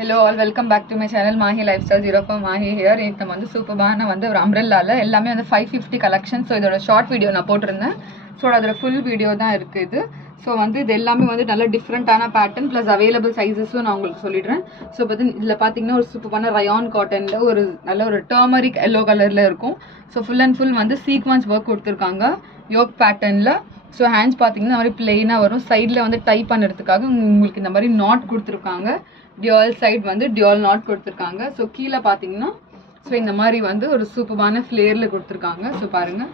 Hello all, welcome back to my channel Mahi Lifestyle 04 Mahi here. இன்னைக்கு நம்ம வந்து சூப்பரான வந்து ஒரு அம்ப்ரெல்லால எல்லாமே வந்து 550 கலெக்ஷன். ஸோ இதோட ஷார்ட் வீடியோ நான் போட்டிருந்தேன். ஸோ அதோட ஃபுல் வீடியோ தான் இருக்குது இது. ஸோ வந்து இது எல்லாமே வந்து நல்ல டிஃப்ரெண்ட்டான பேட்டர்ன் ப்ளஸ் அவைலபிள் சைஸஸும் நான் உங்களுக்கு சொல்லிடுறேன். ஸோ இதில் பார்த்தீங்கன்னா ஒரு சூப்பரான ரயான் காட்டனில் ஒரு நல்ல ஒரு டர்மரிக் எல்லோ கலரில் இருக்கும். ஸோ ஃபுல் அண்ட் ஃபுல் வந்து சீக்வன்ஸ் ஒர்க் கொடுத்துருக்காங்க யோக் பேட்டர்னில். ஸோ ஹேண்ட்ஸ் பார்த்தீங்கன்னா இந்த மாதிரி பிளெயினாக வரும். சைடில் வந்து டைப் பண்ணுறதுக்காக உங்களுக்கு இந்த மாதிரி நாட் கொடுத்துருக்காங்க. டியால் சைட் வந்து டியால் நாட் கொடுத்துருக்காங்க. ஸோ கீழே பார்த்தீங்கன்னா ஸோ இந்த மாதிரி வந்து ஒரு சூப்பரான ஃப்ளேரில் கொடுத்துருக்காங்க. ஸோ பாருங்கள்,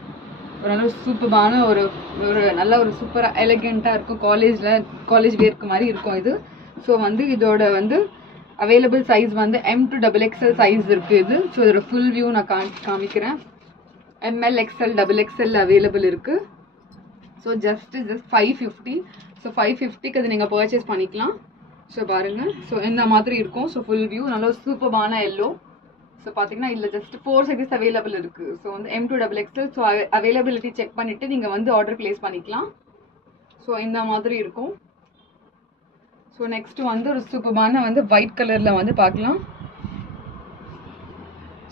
ஒரு நல்ல சூப்பரான ஒரு நல்ல ஒரு சூப்பராக எலகெண்ட்டாக இருக்கும். காலேஜ் வேர்க்கு மாதிரி இருக்கும் இது. ஸோ வந்து இதோட வந்து அவைலபிள் சைஸ் வந்து M to XXL சைஸ் இருக்குது இது. ஸோ இதோட ஃபுல் வியூ நான் காமிக்கிறேன். ML XL XXL அவைலபிள் இருக்குது. So just 550. ஸோ 550க்கு அது நீங்கள் பர்ச்சேஸ் பண்ணிக்கலாம். ஸோ பாருங்கள், ஸோ இந்த மாதிரி இருக்கும். ஸோ ஃபுல் வியூ நல்ல சூப்பரான எல்லோ. ஸோ பார்த்தீங்கன்னா இல்லை ஜஸ்ட் 4 சைஸஸ் அவைலபிள் இருக்குது. ஸோ வந்து M to XXL. So availability check பண்ணிவிட்டு நீங்கள் வந்து ஆர்டர் ப்ளேஸ் பண்ணிக்கலாம். ஸோ இந்த மாதிரி இருக்கும். ஸோ நெக்ஸ்ட்டு வந்து ஒரு சூப்பரான வந்து ஒயிட் கலரில் வந்து பார்க்கலாம்.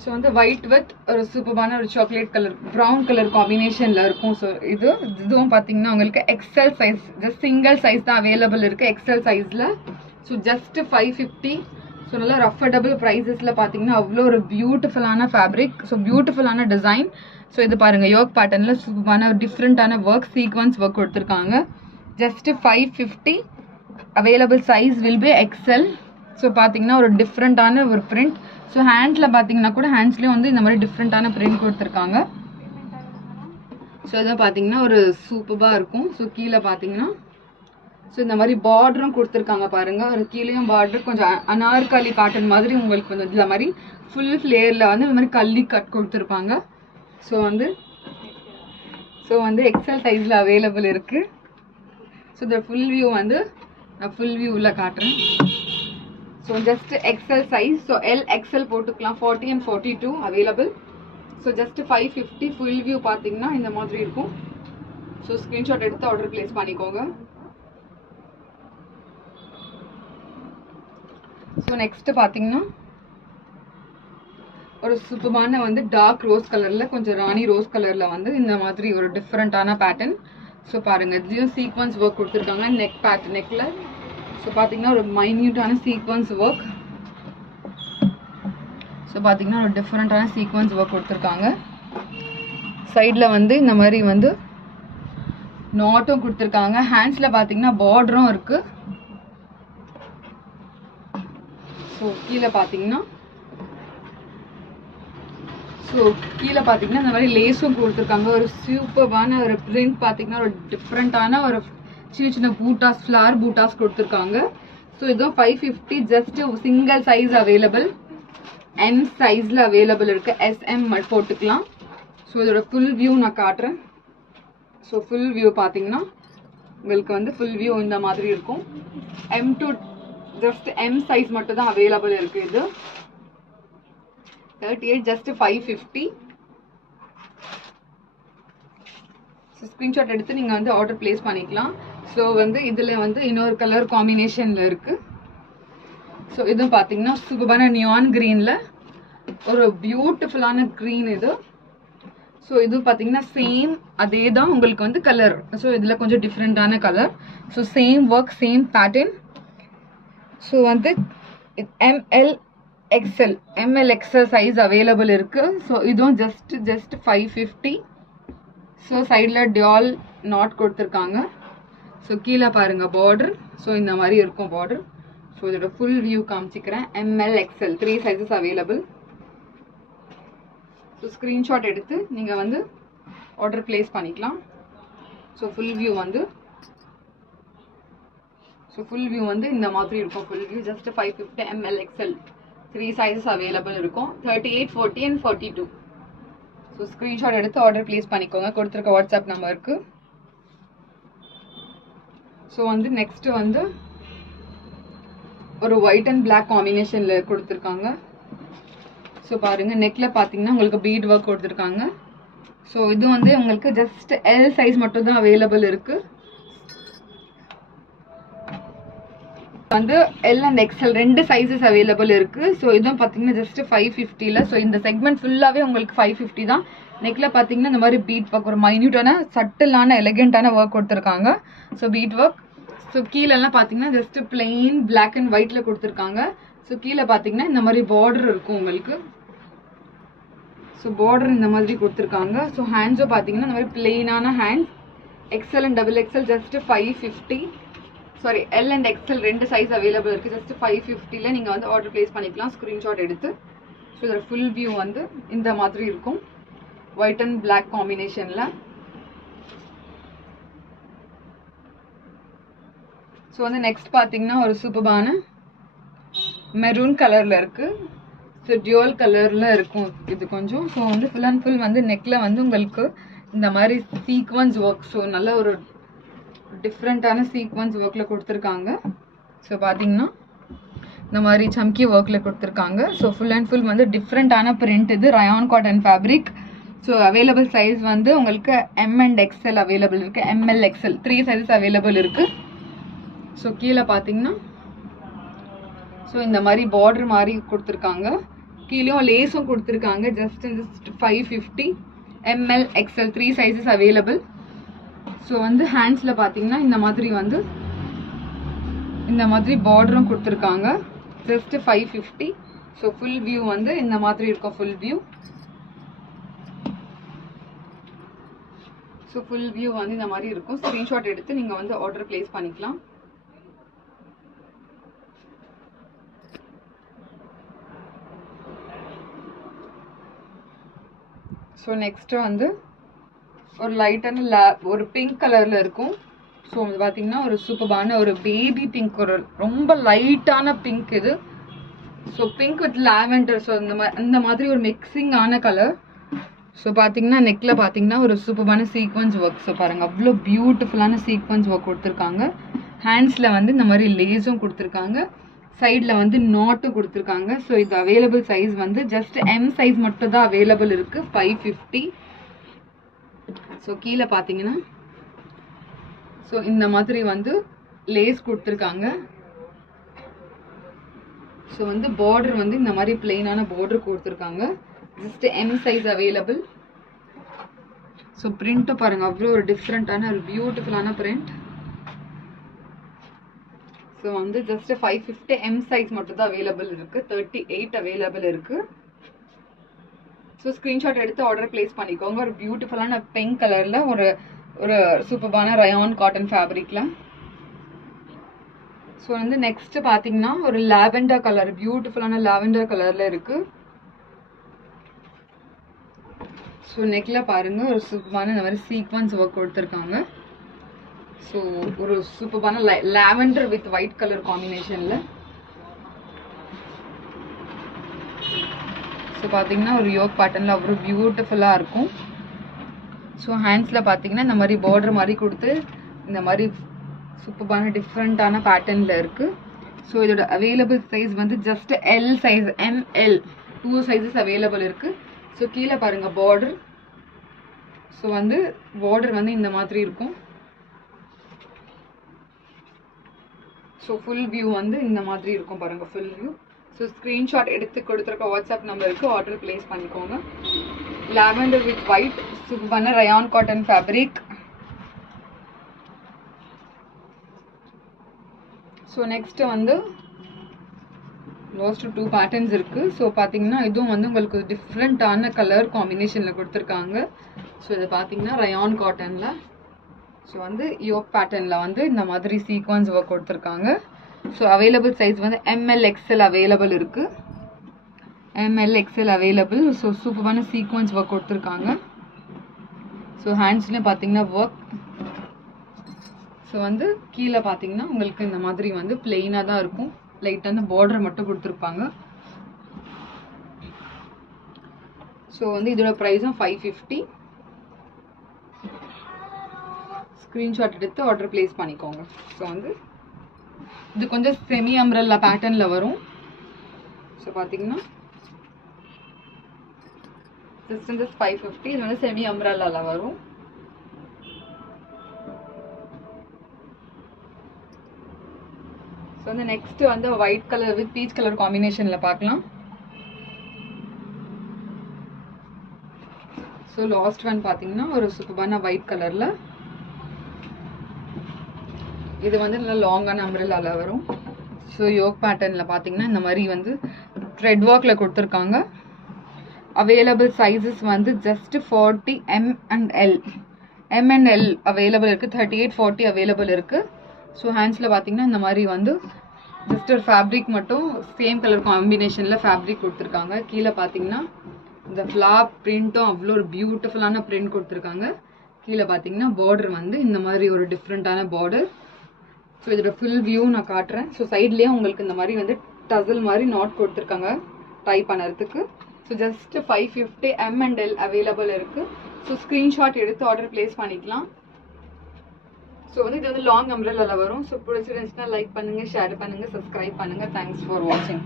ஸோ வந்து ஒயிட் வித் ஒரு சூப்பரான ஒரு சாக்லேட் கலர் ப்ரௌன் கலர் காம்பினேஷனில் இருக்கும். ஸோ இதுவும் பார்த்தீங்கன்னா உங்களுக்கு XL size, just single size தான் அவைலபிள் இருக்குது எக்ஸல் சைஸில். So just 550. ஸோ நல்லா அஃபோர்டபுள் ப்ரைஸஸில் பார்த்தீங்கன்னா அவ்வளோ ஒரு பியூட்டிஃபுல்லான ஃபேப்ரிக். ஸோ பியூட்டிஃபுல்லான டிசைன். ஸோ இது பாருங்கள், யோக் பேட்டர்னில் சூப்பரான டிஃப்ரெண்ட்டான ஒர்க், சீக்வன்ஸ் ஒர்க் கொடுத்துருக்காங்க. Just 550. Available size will be XL. So பார்த்தீங்கன்னா ஒரு டிஃப்ரெண்ட்டான ஒரு பிரிண்ட். ஸோ ஹேண்ட்ஸில் பார்த்தீங்கன்னா கூட ஹேண்ட்ஸ்லேயும் வந்து இந்த மாதிரி டிஃப்ரெண்ட்டான பிரிண்ட் கொடுத்துருக்காங்க. ஸோ இதை பார்த்தீங்கன்னா ஒரு சூப்பராக இருக்கும். ஸோ கீழே பார்த்தீங்கன்னா ஸோ இந்த மாதிரி பார்டரும் கொடுத்துருக்காங்க பாருங்கள். ஒரு கீழேயும் பார்டர் கொஞ்சம் அனார்கலி பேட்டர்ன் மாதிரி உங்களுக்கு வந்து இந்த மாதிரி ஃபுல் ஃப்ளேரில் வந்து இந்த மாதிரி கல்லி கட் கொடுத்துருப்பாங்க. ஸோ வந்து எக்ஸல் சைஸில் அவைலபிள் இருக்குது. ஸோ இந்த ஃபுல் வியூ வந்து நான் ஃபுல் வியூவில் காட்டுறேன். So just XL size. So LXL போட்டுக்கலாம். 40 and 42 அவைலபிள். So just 550. ஃபுல் வியூ பார்த்தீங்கன்னா இந்த மாதிரி இருக்கும். ஸோ ஸ்க்ரீன்ஷாட் எடுத்து ஆர்டர் ப்ளேஸ் பண்ணிக்கோங்க. ஸோ நெக்ஸ்ட்டு பார்த்தீங்கன்னா ஒரு சூப்பரான வந்து டார்க் ரோஸ் கலரில் கொஞ்சம் ராணி ரோஸ் கலரில் வந்து இந்த மாதிரி ஒரு டிஃப்ரெண்ட்டான பேட்டர்ன். ஸோ பாருங்கள், இதுலேயும் சீக்வன்ஸ் ஒர்க் கொடுத்துருக்காங்க நெக்கில். ஸோ பார்த்தீங்கன்னா ஒரு மைன்யூட்டான சீக்வன்ஸ் ஒர்க். ஸோ பார்த்தீங்கன்னா ஒரு டிஃப்ரெண்ட்டான சீக்வன்ஸ் ஒர்க் கொடுத்துருக்காங்க. சைடில் வந்து இந்த மாதிரி வந்து நாட்டும் கொடுத்துருக்காங்க. ஹேண்ட்ஸில் பார்த்தீங்கன்னா பார்டரும் இருக்குது. ஸோ கீழே பார்த்தீங்கன்னா இந்த மாதிரி லேஸும் கொடுத்துருக்காங்க. ஒரு சூப்பரான ஒரு பிரிண்ட் பார்த்தீங்கன்னா ஒரு டிஃப்ரெண்ட்டான ஒரு சின்ன பூட்டாஸ், ஃப்ளார் பூட்டாஸ் கொடுத்துருக்காங்க. ஸோ இதுவும் 550. Just single size available. M சைஸில் அவைலபிள் இருக்குது. SM போட்டுக்கலாம். ஸோ இதோட ஃபுல் வியூ நான் காட்டுறேன். ஸோ ஃபுல் வியூ பார்த்தீங்கன்னா உங்களுக்கு வந்து ஃபுல் வியூ இந்த மாதிரி இருக்கும். M to just M size மட்டும் தான் அவைலபிள் இருக்குது. இது 38. ஜஸ்ட் 550. ஸோ ஸ்க்ரீன்ஷாட் எடுத்து நீங்கள் வந்து ஆர்டர் ப்ளேஸ் பண்ணிக்கலாம். ஸோ வந்து இதில் வந்து இன்னொரு கலர் காம்பினேஷனில் இருக்குது. ஸோ இதுவும் பார்த்தீங்கன்னா சூப்பரான நியான் க்ரீனில் ஒரு பியூட்டிஃபுல்லான க்ரீன் இது. ஸோ இது பார்த்தீங்கன்னா சேம் அதே தான் உங்களுக்கு வந்து கலர். ஸோ இதில் கொஞ்சம் டிஃப்ரெண்ட்டான colour. So same work, same pattern. So வந்து ML XL சைஸ் அவைலபிள் இருக்குது. ஸோ இதுவும் ஜஸ்ட் 550. ஸோ சைடில் டியால் நாட் கொடுத்துருக்காங்க. ஸோ கீழே பாருங்கள் பார்டர். ஸோ இந்த மாதிரி இருக்கும் பார்டர். ஸோ இதோட ஃபுல் வியூ காமிச்சிக்கிறேன். ML XL 3 sizes available. So screenshot எடுத்து நீங்கள் வந்து ஆர்டர் ப்ளேஸ் பண்ணிக்கலாம். ஸோ ஃபுல் வியூ வந்து இந்த மாதிரி இருக்கும். Full view just 550. ML XL 3 sizes available இருக்கும். 38, 40 and 42. ஸோ ஸ்க்ரீன்ஷாட் எடுத்து ஆர்டர் ப்ளேஸ் பண்ணிக்கோங்க கொடுத்துருக்க வாட்ஸ்அப் நம்பருக்கு. ஸோ வந்து நெக்ஸ்ட்டு வந்து ஒரு ஒயிட் அண்ட் பிளாக் காம்பினேஷனில் கொடுத்துருக்காங்க. ஸோ பாருங்கள், நெக்கில் பார்த்தீங்கன்னா உங்களுக்கு பீட் ஒர்க் கொடுத்துருக்காங்க. ஸோ இது வந்து உங்களுக்கு ஜஸ்ட் L சைஸ் மட்டும் தான் அவைலபிள் இருக்குது. வந்து L and XL 2 sizes available இருக்கு. ஸோ இதுவும் பார்த்தீங்கன்னா ஜஸ்ட் 550ல. ஸோ இந்த செக்மெண்ட் ஃபுல்லாகவே உங்களுக்கு 550 தான். நெக்ல பார்த்தீங்கன்னா இந்த மாதிரி பீட் ஒர்க், ஒரு மைன்யூட்டான சட்டிலான எலிகென்ட்டான ஒர்க் கொடுத்துருக்காங்க. So beat work. ஸோ கீழெல்லாம் பார்த்தீங்கன்னா ஜஸ்ட் பிளெயின் பிளாக் அண்ட் ஒயிட்ல கொடுத்துருக்காங்க. ஸோ கீழே பார்த்தீங்கன்னா இந்த மாதிரி பார்டர் இருக்கும் உங்களுக்கு. ஸோ பார்டர் இந்த மாதிரி கொடுத்துருக்காங்க. ஸோ ஹேண்ட்ஸும் பார்த்தீங்கன்னா இந்த மாதிரி பிளெயினான hands. XL and double XL just 550. Sorry, L and XL 2 size available இருக்குது. ஜஸ்ட் 550ல நீங்கள் வந்து ஆர்டர் பிளேஸ் பண்ணிக்கலாம் ஸ்க்ரீன்ஷாட் எடுத்து. ஸோ இதோட ஃபுல் வியூ வந்து இந்த மாதிரி இருக்கும், ஒயிட் அண்ட் பிளாக் காம்பினேஷனில். ஸோ வந்து நெக்ஸ்ட் பார்த்தீங்கன்னா ஒரு சூப்பரான மெரூன் கலரில் இருக்குது. ஸோ டியூவல் கலரில் இருக்கும் இது கொஞ்சம். ஸோ வந்து ஃபுல் அண்ட் ஃபுல் வந்து நெக்கில் வந்து உங்களுக்கு இந்த மாதிரி சீக்வன்ஸ் ஒர்க், ஸோ நல்ல ஒரு டிஃப்ரெண்ட்டான சீக்வன்ஸ் ஒர்க்கில் கொடுத்துருக்காங்க. ஸோ பார்த்தீங்கன்னா இந்த மாதிரி சம்கி ஒர்க்கில் கொடுத்துருக்காங்க. ஸோ ஃபுல் அண்ட் ஃபுல் வந்து டிஃப்ரெண்ட்டான பிரிண்ட். இது rayon cotton fabric. So available size வந்து உங்களுக்கு எம் அண்ட் எக்ஸ்எல் அவைலபிள் இருக்குது. எம்எல் எக்ஸ்எல் 3 சைஸஸ் அவைலபிள் இருக்குது. ஸோ கீழே பார்த்தீங்கன்னா ஸோ இந்த மாதிரி பார்டர் மாதிரி கொடுத்துருக்காங்க. கீழேயும் லேஸும் கொடுத்துருக்காங்க. Just 550. ML XL 3 sizes available. So வந்து ஹேண்ட்ஸில் பார்த்தீங்கன்னா இந்த மாதிரி வந்து இந்த மாதிரி பார்டரும் கொடுத்துருக்காங்க. ஜஸ்ட் 550. ஸோ ஃபுல் வியூ வந்து இந்த மாதிரி இருக்கும் full view. So full view வந்து இந்த மாதிரி இருக்கும். ஸ்க்ரீன்ஷாட் எடுத்து நீங்கள் வந்து ஆர்டர் பிளேஸ் பண்ணிக்கலாம். ஸோ நெக்ஸ்ட்டு வந்து ஒரு லைட்டான ஒரு பிங்க் கலரில் இருக்கும். ஸோ வந்து பார்த்தீங்கன்னா ஒரு சூப்பரான ஒரு பேபி பிங்க், ஒரு ரொம்ப லைட்டான பிங்க் இது. So pink with lavender. So இந்த மாதிரி ஒரு மிக்சிங் ஆன கலர். ஸோ பார்த்தீங்கன்னா நெக்கில் பார்த்தீங்கன்னா ஒரு சூப்பரான சீக்வன்ஸ் ஒர்க். ஸோ பாருங்கள், அவ்வளோ பியூட்டிஃபுல்லான சீக்வன்ஸ் ஒர்க் கொடுத்துருக்காங்க. ஹேண்ட்ஸில் வந்து இந்த மாதிரி லேஸும் கொடுத்துருக்காங்க. சைடில் வந்து நாட்டும் கொடுத்துருக்காங்க. ஸோ இது அவைலபிள் சைஸ் வந்து ஜஸ்ட் எம் சைஸ் மட்டும் தான் அவைலபிள் இருக்குது, 550. ஸோ கீழே பார்த்தீங்கன்னா ஸோ இந்த மாதிரி வந்து லேஸ் கொடுத்துருக்காங்க. ஸோ வந்து பார்டர் வந்து இந்த மாதிரி பிளெயினான பார்டர் கொடுத்துருக்காங்க. Just M size available. So பிரிண்ட்டும் பாருங்கள், அவ்வளோ ஒரு டிஃப்ரெண்ட்டான ஒரு பியூட்டிஃபுல்லான பிரிண்ட். ஸோ வந்து ஜஸ்ட் 550. எம் சைஸ் மட்டும் தான் அவைலபிள் இருக்குது. 38 அவைலபிள் இருக்குது. ஸோ ஸ்க்ரீன்ஷாட் எடுத்து ஆர்டர் பிளேஸ் பண்ணிக்கோங்க. ஒரு பியூட்டிஃபுல்லான பிங்க் கலரில் ஒரு ஒரு சூப்பரான ரயான் காட்டன் ஃபேப்ரிக்கில். ஸோ வந்து நெக்ஸ்ட்டு பார்த்தீங்கன்னா ஒரு லாவெண்டர் கலர், பியூட்டிஃபுல்லான லாவெண்டர் கலரில் இருக்குது. ஸோ நெக்கில் பாருங்கள் ஒரு சூப்பரான இந்த மாதிரி சீக்வன்ஸ் ஒர்க் கொடுத்துருக்காங்க. ஸோ ஒரு சூப்பரான லாவெண்டர் வித் ஒயிட் கலர் காம்பினேஷனில். ஸோ பார்த்தீங்கன்னா ஒரு யோக் பேட்டர்னில் அவ்வளோ பியூட்டிஃபுல்லாக இருக்கும். ஸோ ஹேண்ட்ஸில் பார்த்தீங்கன்னா இந்த மாதிரி பார்டர் மாதிரி கொடுத்து இந்த மாதிரி சூப்பரான டிஃப்ரெண்ட்டான பேட்டர்னில் இருக்குது. ஸோ இதோட அவைலபிள் சைஸ் வந்து just L size, ML 2 sizes available இருக்குது. ஸோ கீழே பாருங்கள் பார்டர். ஸோ வந்து பார்டர் வந்து இந்த மாதிரி இருக்கும். ஸோ ஃபுல் வியூ வந்து இந்த மாதிரி இருக்கும் பாருங்கள், ஃபுல் வியூ. ஸோ ஸ்க்ரீன்ஷாட் எடுத்து கொடுத்துருக்க வாட்ஸ்அப் நம்பருக்கு ஆர்டர் பிளேஸ் பண்ணிக்கோங்க. லாவெண்டர் வித் ஒயிட் சூப்பரான rayon cotton fabric. So next வந்து லாஸ்ட் 2 பேட்டர்ன்ஸ் இருக்குது. ஸோ பார்த்தீங்கன்னா இதுவும் வந்து உங்களுக்கு டிஃப்ரெண்ட்டான கலர் காம்பினேஷனில் கொடுத்துருக்காங்க. ஸோ இது பார்த்தீங்கன்னா ரயான் காட்டனில். ஸோ வந்து யோக் பேட்டர்னில் வந்து இந்த மாதிரி சீக்வன்ஸ் ஒர்க் கொடுத்துருக்காங்க. ஸோ அவைலபிள் சைஸ் வந்து எம்எல் எக்ஸ்எல் அவைலபிள் இருக்குது. M L XL available. ஸோ சூப்பரான சீக்வன்ஸ் ஒர்க் கொடுத்துருக்காங்க. ஸோ ஹேண்ட்ஸ்லேயும் பார்த்தீங்கன்னா ஒர்க். ஸோ வந்து கீழே பார்த்தீங்கன்னா உங்களுக்கு இந்த மாதிரி வந்து பிளெயினாக தான் இருக்கும். லைட்டான பார்டர் மட்டும் கொடுத்துருப்பாங்க. ஸோ வந்து இதோட ப்ரைஸும் 550. ஸ்க்ரீன்ஷாட் எடுத்து ஆர்டர் பிளேஸ் பண்ணிக்கோங்க. ஸோ வந்து இது கொஞ்சம் செமி அம்ப்ரெல்லா பேட்டர்னில் வரும். ஸோ பார்த்தீங்கன்னா ஜஸ்ட் 550. இது வந்து செமி அம்ப்ரெல்லாவில் வரும். ஸோ வந்து நெக்ஸ்ட் வந்து white colour with peach colour காம்பினேஷனில் பார்க்கலாம். ஸோ லாஸ்ட் ஒன் பார்த்தீங்கன்னா ஒரு சூப்பரான ஒயிட் கலரில், இது வந்து நல்லா லாங்கான அம்ப்ரெல்லாவில் வரும். ஸோ யோக் பேட்டர்னில் பார்த்தீங்கன்னா இந்த மாதிரி வந்து த்ரெட் ஒர்க்கில் கொடுத்துருக்காங்க. அவைலபிள் சைஸஸ் வந்து ஜஸ்ட் 40 M&L அவைலபிள் இருக்குது. 38, 40 அவைலபிள் இருக்குது. ஸோ ஹேண்ட்ஸில் பார்த்தீங்கன்னா இந்த மாதிரி வந்து ஜஸ்ட் ஒரு ஃபேப்ரிக் மட்டும் சேம் கலர் காம்பினேஷனில் ஃபேப்ரிக் கொடுத்துருக்காங்க. கீழே பார்த்தீங்கன்னா இந்த ஃப்ளார் பிரிண்ட்டும் அவ்வளோ ஒரு பியூட்டிஃபுல்லான பிரிண்ட் கொடுத்துருக்காங்க. கீழே பார்த்தீங்கன்னா பார்டர் வந்து இந்த மாதிரி ஒரு டிஃப்ரெண்ட்டான பார்டர். ஸோ இதோட ஃபுல் வியூ நான் காட்டுறேன். ஸோ சைட்லேயே உங்களுக்கு இந்த மாதிரி வந்து டசல் மாதிரி நாட் கொடுத்துருக்காங்க டை பண்ணுறதுக்கு. ஸோ ஜஸ்ட் 550 M&L அவைலபிள் இருக்குது. ஸோ ஸ்க்ரீன்ஷாட் எடுத்து ஆர்டர் பிளேஸ் பண்ணிக்கலாம். ஸோ வந்து இது வந்து லாங் அம்ப்ரெல்லாவில் வரும். ஸோ பிடிச்சிருந்துச்சுன்னா லைக் பண்ணுங்கள், ஷேர் பண்ணுங்கள், சப்ஸ்கிரைப் பண்ணுங்கள். தேங்க்ஸ் ஃபார் வாட்சிங்.